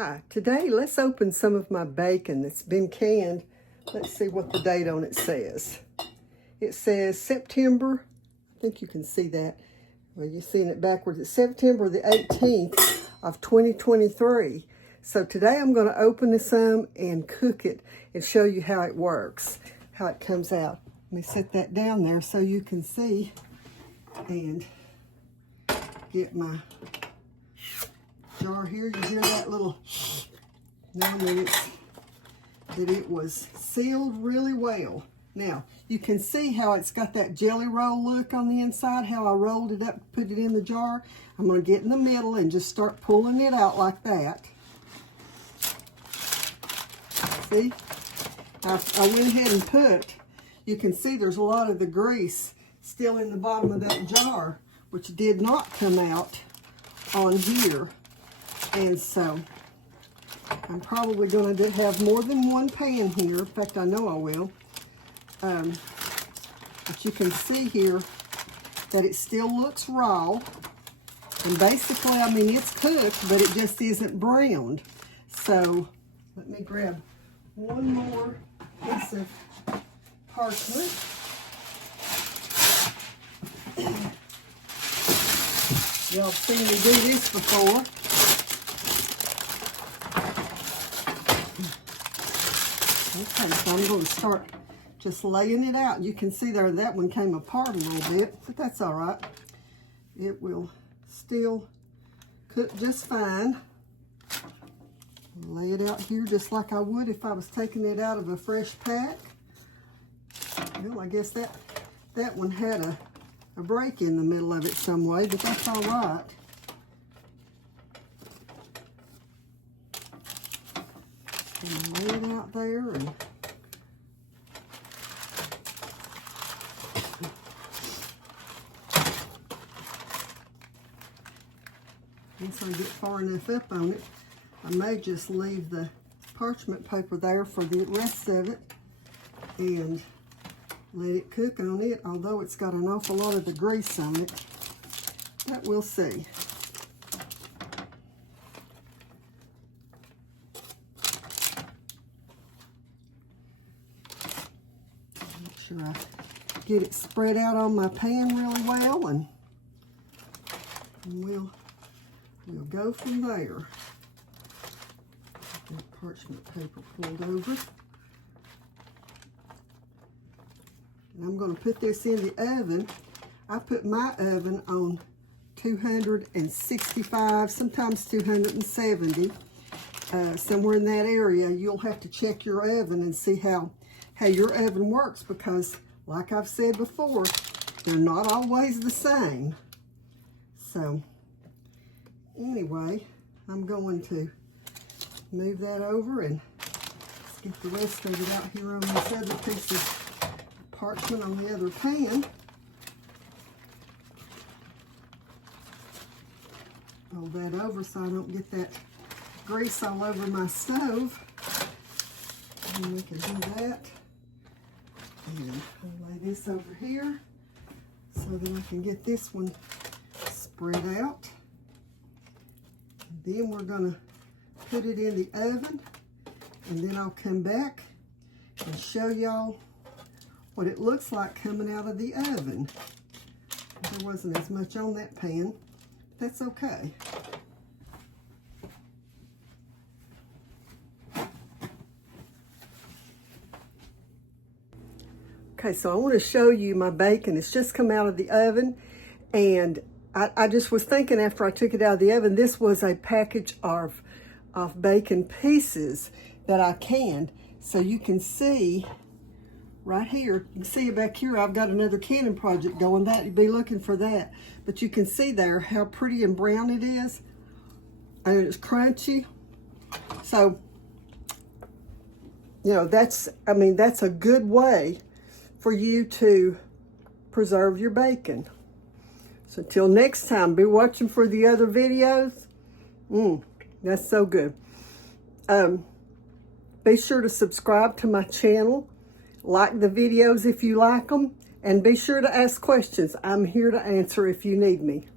Hi, today let's open some of my bacon that's been canned. Let's see what the date on it says. It says September, I think you can see that. Well, you're seeing it backwards. It's September the 18th of 2023. So today I'm going to open this and cook it and show you how it works, how it comes out. Let me set that down there so you can see and get my jar here. You hear that little now that it was sealed really well. Now you can see how it's got that jelly roll look on the inside, how I rolled it up, put it in the jar. I'm going to get in the middle and just start pulling it out like that. See, I went ahead and put, you can see there's a lot of the grease still in the bottom of that jar, which did not come out on here. And so I'm probably going to have more than one pan here. In fact, I know I will. But you can see here that it still looks raw. And basically, I mean, it's cooked, but it just isn't browned. So let me grab one more piece of parchment. Y'all seen me do this before. Okay, so I'm going to start just laying it out. You can see there that one came apart a little bit, but that's all right. It will still cook just fine. Lay it out here just like I would if I was taking it out of a fresh pack. Well, I guess that one had a break in the middle of it some way, but that's all right. And lay it out there and once I get far enough up on it, I may just leave the parchment paper there for the rest of it and let it cook on it, although it's got an awful lot of the grease on it. But we'll see. Make sure I get it spread out on my pan really well, and we'll go from there. That parchment paper pulled over. And I'm going to put this in the oven. I put my oven on 265, sometimes 270. Somewhere in that area. You'll have to check your oven and see how your oven works, because like I've said before, they're not always the same. So anyway, I'm going to move that over and let's get the rest of it out here on this other piece of parchment on the other pan. Fold that over so I don't get that grease all over my stove. And we can do that. And I'll lay this over here so that I can get this one spread out. And then we're going to put it in the oven, and then I'll come back and show y'all what it looks like coming out of the oven. There wasn't as much on that pan. That's okay. Okay, so I want to show you my bacon. It's just come out of the oven, and I just was thinking after I took it out of the oven, this was a package of bacon pieces that I canned. So you can see right here, you can see it back here, I've got another canning project going. That you'd be looking for that. But you can see there how pretty and brown it is. And it's crunchy. So, you know, that's a good way for you to preserve your bacon. So until next time, be watching for the other videos. That's so good. Be sure to subscribe to my channel. Like the videos if you like them. And be sure to ask questions. I'm here to answer if you need me.